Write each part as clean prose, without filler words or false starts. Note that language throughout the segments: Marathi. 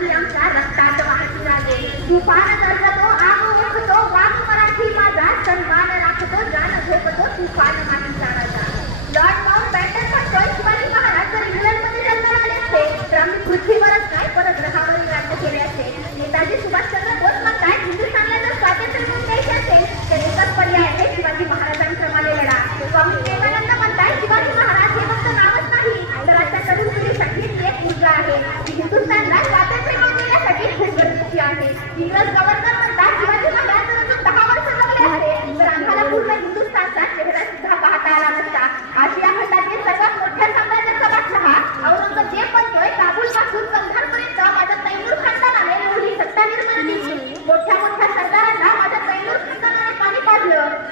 ती आमच्या रक्तात वाहती राजे. तुफान गरजतो आग ओळखतो वाघ मराठी माझा सन्मान राखतो जाण झोपतो तुफान मातीचा राजा. लॉर्ड माउंटबॅटन म्हणतोय शिवाजी महाराज जर इंग्लंडमध्ये जन्माला आले असते तर आम्ही पृथ्वीवरच नाही परत ग्रहावरही राज्य केले असते. नेताजी सुभाषचंद्र बोस म्हणतात हिंदुस्थानला जर स्वातंत्र्य मिळवून द्यायचे असेल तर एकच पर्याय आहे शिवाजी महाराजांप्रमाणे लढा. स्वामी विवेकानंद म्हणतात शिवाजी महाराज हे फक्त नावच नाही तर आजच्या तरुण पिढीसाठी एक ऊर्जा आहे जी हिंदुस्थानला स्वातंत्र्य मिळवून देण्यासाठी खूप गरजेची आहे. इंग्रज गव्हर्नर म्हणतात शिवाजी महाराज जर अजून 10 वर्ष जगले असते तर आम्हाला पूर्ण हिंदुस्थानचा चेहरा सुद्धा पाहता आला नसता. आशिया खंडातील सर्वात मोठ्या साम्राज्याचा बादशहा औरंगजेब म्हणतोय काबूल पासून कंधारपर्यंत माझ्या तैमूर खानदानाने एवढी सत्ता निर्माण केली. मोठ्या मोठ्या सरदारांना माझ्या तैमूर खानदानाने पाणी पाजलं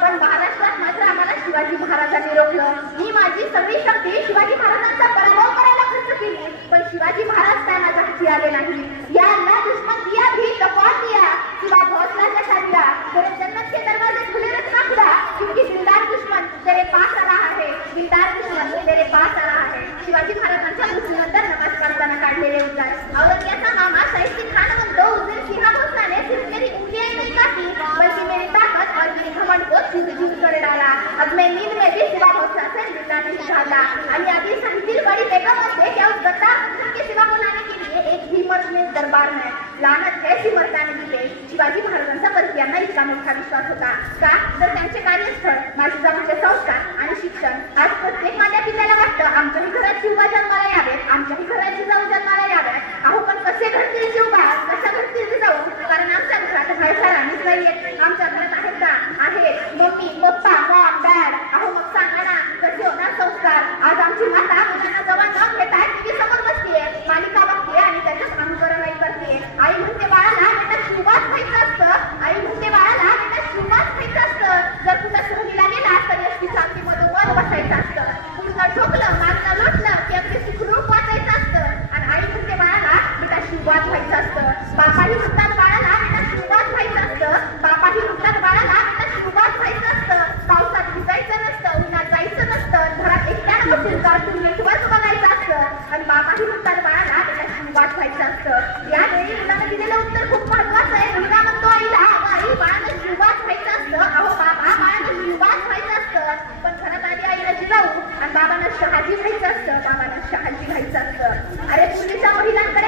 पण महाराष्ट्रात मात्र आम्हाला शिवाजी महाराजांनी रोखलं. मी माझी सगळी शक्ती शिवाजी महाराजांचा पराभव करायला खर्च केली पण शिवाजी महाराज काय माझ्या हाती आले नाही. या अल्लाह दुश्मन दिया भी तो कौन दिया सिवा हौसला जैसा दिया. तेरे जन्नत के दरवाजे खुले रखना खुदा क्योंकि दिलदार दुश्मन तेरे पास आ रहा है. दिलदार दुश्मन तेरे पास आ रहा है. शिवाजी महाराजांच्या मृत्यूनंतर नमाज काढताना काढलेले उद्गार. औरंगजेबाचा मामा सईद खान म्हणतो उजैर सिंह भोसले सिर्फ मेरी उंगलियां नहीं काटी बल्कि मेरी ताकत और मेरी घमंड को चूर कर डाला. अब मैं नींद में भी सिवा हौसला से जिंदा नहीं झाला. आणि आधी सांगितली बड़ी बेगम मध्ये क्या उस गद्दार दुश्मन के सिवा को लाने के लिए एक भी मर्द में दरबार है. लानत है सी मर्दानगी पे. शिवाजी महाराजांचा परकीयांना इतका मोठा विश्वास होता का तर त्यांचे कार्यस्थळ मातृत्वाचे संस्कार आणि शिक्षण. आज प्रत्येक माझ्या पित्याला वाटतं आमच्याही घरात शिवबा जन्माला यावेत आमच्याही घरात जिजाऊ जन्माला याव्यात. अहो पण कसे घडतील शिवबा कशा घडतील जिजाऊ कारण आमच्या घरात व्हायचा राणीच नाहीये. आमच्या घरात आहेत का आहेत मम्मी पप्पा मॉम डॅड. अहो मग सांगा ना कसे होणार संस्कार. आज आमची माता मुलांना जवळ न घेता टीव्ही समोर बसतीये मालिका बघतीये आणि त्याच्याच अनुकरणही करते. आई म्हणते बाळाला बेटा शिवबाच व्हायचं असतं. आई म्हणते बाळाला बेटा शिवबाच व्हायचं असतं. जर कुठं सहलीला गेला तर एसटी चालती मधोमध बसायचं असतं. कुठं ठोकलं मागणं लोटलं की अगदी सुखरूप वाचायचं असतं. आणि आई म्हणते बाळाला बेटा शिवबाच व्हायचं असतं. बापाही म्हणतात बाळाला बेटा शिवबाच व्हायचं असतं. बापाही म्हणतात बाळाला बेटा शिवबाच व्हायचं असतं. पावसात भिजायचं नसतं उन्हात जायचं नसतं घरात एकट्यानं बसून कार्टून नेटवर्क बघायचं असतं. आणि बापाही म्हणतात बाळाला बेटा शिवबाच व्हायचं असतं. यावेळी मुलानं दिलेलं उत्तर खूप महत्वाचं आहे. मुलगा म्हणतो आईला आई बाळानं शिवबाच व्हायचं असतं. अहो बाबा बाळानं शिवबाच व्हायचं असतं. पण घरात आधी आईला जिजाऊ आणि बाबांना शहाजी व्हायचं असतं. बाबांना शहाजी व्हायचं असतं. अरे पूर्वीच्या महिलांना